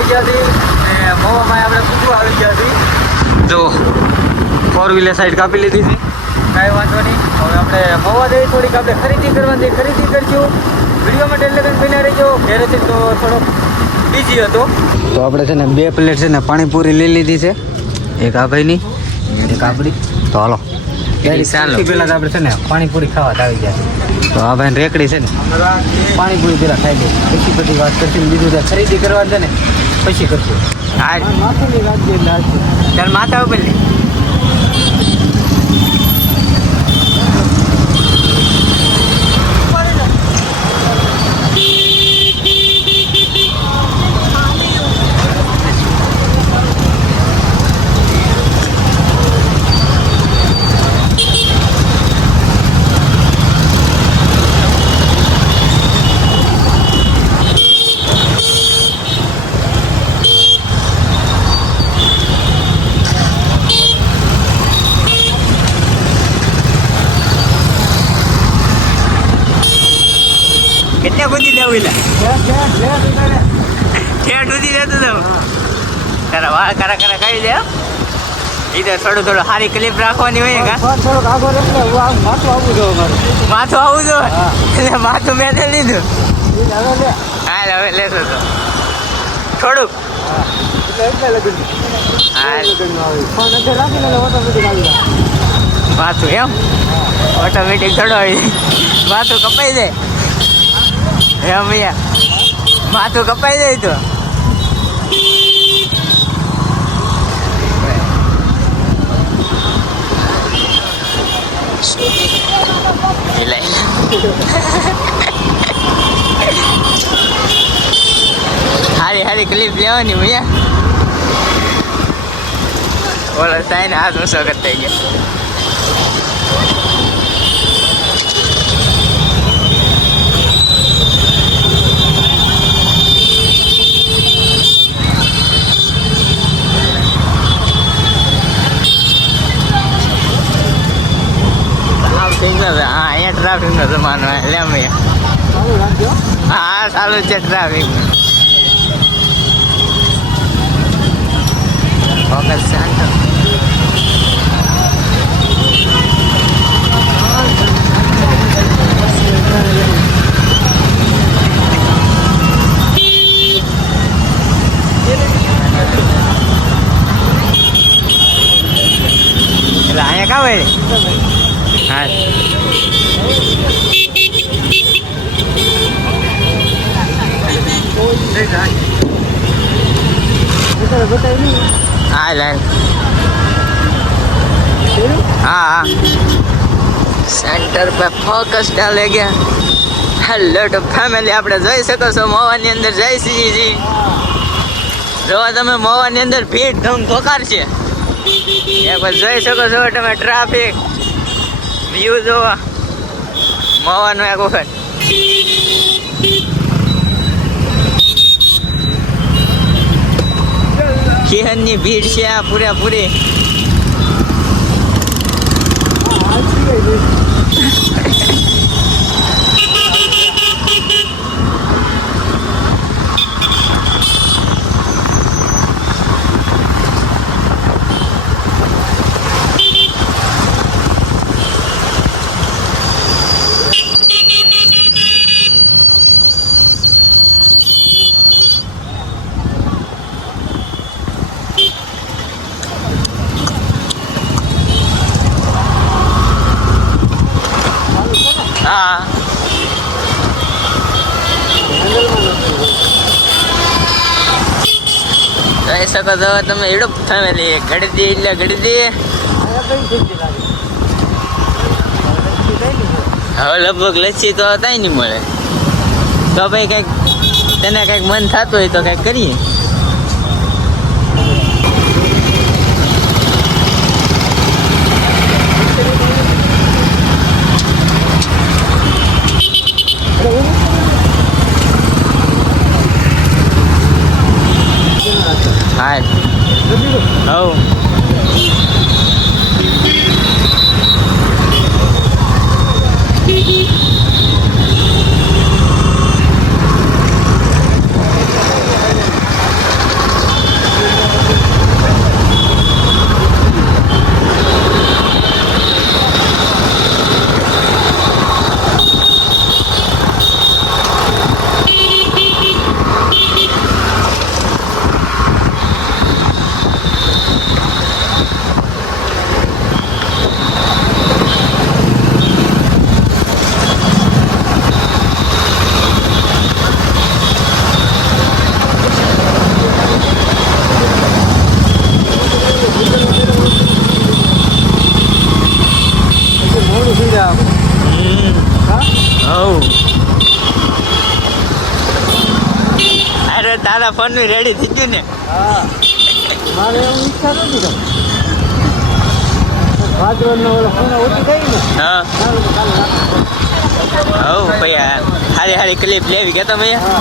આવી ગયા છીએ અને મોવામાં આપણે પૂછવા આવી ગયા છીએ. જો 4 વ્હીલર સાઈડ કાપી લીધી છે, કાંઈ વાંધો નહીં. હવે આપણે મોવા જઈએ, થોડીક આપણે ખરીદી કરવાની ખરીદી કરશું. વિડીયો માટે એટલે બન્યા રહીજો. ઘરેથી તો થોડોક બીજી હતો. તો આપણે છે ને 2 પ્લેટ છે ને પાણીપુરી લઈ લીધી છે, એક આ ભાઈની એક આપણી. તો હાલો પહેલાં તો આપણે છે ને પાણીપુરી ખાવા આવી ગયા. તો આ ભાઈ રેકડી છે ને પાણીપુરી પેલા ખાઈ દે, પછી બધી વાત કરશું. બીજું ત્યાં ખરીદી કરવા છે ને પછી કરશું. માથાની વાત છે એટલે ચાલ માથા ઉપર લે. કેટલા બધી દેવું ઠેઠ સુધી રહેતું હતું. તારા વાળ કરા કરા કરી દે. એ તો થોડું સારી ક્લિપ રાખવાની હોય ને. થોડુંક આગળ એટલે માથું આવવું જોઈએ. માથું આવવું જોઈએ એટલે માથું મેં લીધું. હા હવે લેશો તો થોડુંક માથું એમ ઓટોમેટિક થોડો આવી માથું કપાઈ જાય. એમ ભૈયા માથું કપાઈ જાય તો હારી ક્લિપ લેવાની ભૈયા. ઓલો સાઈને હાથ ઊંચો કરતા ગયા. હા અહીંયા ટ્રાફિક નો જમાનો એટલે અમે હા ચાલુ છે ટ્રાફિક. ફોકસ શાંત. એટલે અહીંયા કાં હોય હા હા લાઈન हाँ सेंटर पे फोकस डाले गया. હેલો તો ફેમિલી, આપણે જોઈ શકો છો મોવાની અંદર જઈ જી. જો તમે મોવાની અંદર ભીડ ધમ ધોકાર છે. એકવાર જોઈ શકો છો તમે ટ્રાફિક વ્યૂ જોવા મોવાનું એક વખત. કિહનની ભીડ છે આ પૂરેપૂરી. હા જોઈ શકો છો તમે હિડપ ફેમિલી. ગળદી એટલે ગળદી. હવે લગભગ લચ્છી તો હતા નહીં મળે. તો ભાઈ કંઈક તને કંઈક મન થતું હોય તો કંઈક કરીએ. હા હવ તારે તારા ફોન નું રેડી થઈ ગયું ને? હા મારે એવું ઈચ્છા નથી તો ભાદરવાનો ઓલો ફોન ઓછી થઈ ને હા હવ ભૈયા હારી હારી ક્લિપ લેવી કે તમે હા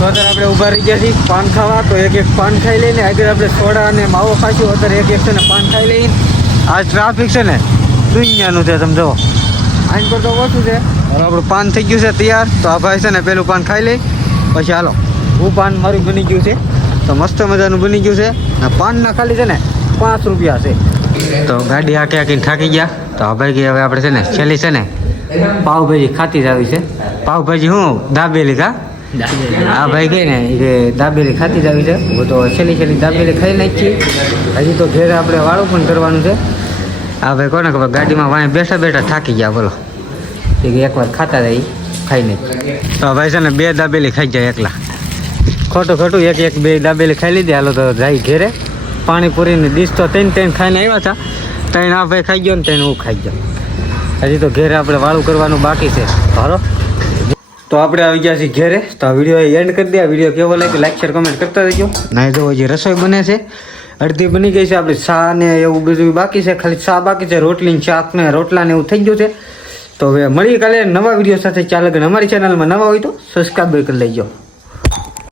તો અત્યારે આપણે ઊભા રહી ગયા છીએ પાન ખાવા. તો એક પાન ખાઈ લઈને આગળ આપણે સોડા અને માવો ખાશું. અત્યારે એક છે ને પાન ખાઈ લઈને આ ટ્રાફિક છે ને દુનિયાનું છે તમે જુઓ આઈન પર તો ઓછું છે. હવે આપણું પાન થઈ ગયું છે તૈયાર. તો આ ભાઈ છે ને પેલું પાન ખાઈ લઈ પછી હાલો હું પાન મારું બની ગયું છે. તો મસ્ત મજાનું બની ગયું છે. આ પાનના ખાલી છે ને 5 રૂપિયા છે. તો ગાડી હાંકી હાંકીને થાકી ગયા. તો આ ભાઈ હવે આપણે છે ને છેલ્લી છે ને પાવભાજી ખાતી જ આવી છે. પાવભાજી હું દાબેલી કા હા ભાઈ કહે ને એ દાબેલી ખાતી જ આવી છે. હું તો છેલ્લી દાબેલી ખાઈ નાખી. હજી તો ઘેર આપણે વાળું પણ કરવાનું છે. હા ભાઈ કોને ખબર ગાડીમાં વાંહે બેઠા બેઠા થાકી ગયા બોલો. એ એકવાર ખાતા રહી ખાઈ નાખી. તો ભાઈ છે ને 2 દાબેલી ખાઈ જાય એકલા. ખોટું એક 2 દાબેલી ખાઈ લીધી. હાલો તો જાય ઘેરે. પાણીપુરીની ડીશ તો 3 ખાઈને આવ્યા હતા. 3 આ ભાઈ ખાઈ ગયો ને 3 હું ખાઈ ગયો. હજી તો ઘેરે આપણે વાળું કરવાનું બાકી છે. હાલો તો આપણે આવી ગયા છીએ ઘેરે. તો આ વિડીયો એન્ડ કરી દે. આ વિડીયો કેવો લાગે લાઈક શેર કમેન્ટ કરતા રહેજો. ના તો હજી રસોઈ બને છે. અડધી બની ગઈ છે. આપણે શા ને એવું બધું બાકી છે. ખાલી શા બાકી છે. રોટલી ને શાક ને રોટલા ને એવું થઈ ગયું છે. તો હવે મળીએ કાલે નવા વિડીયો સાથે. ચાલે કે અમારી ચેનલમાં નવા હોય તો સબસ્ક્રાઈબ કરી લેજો.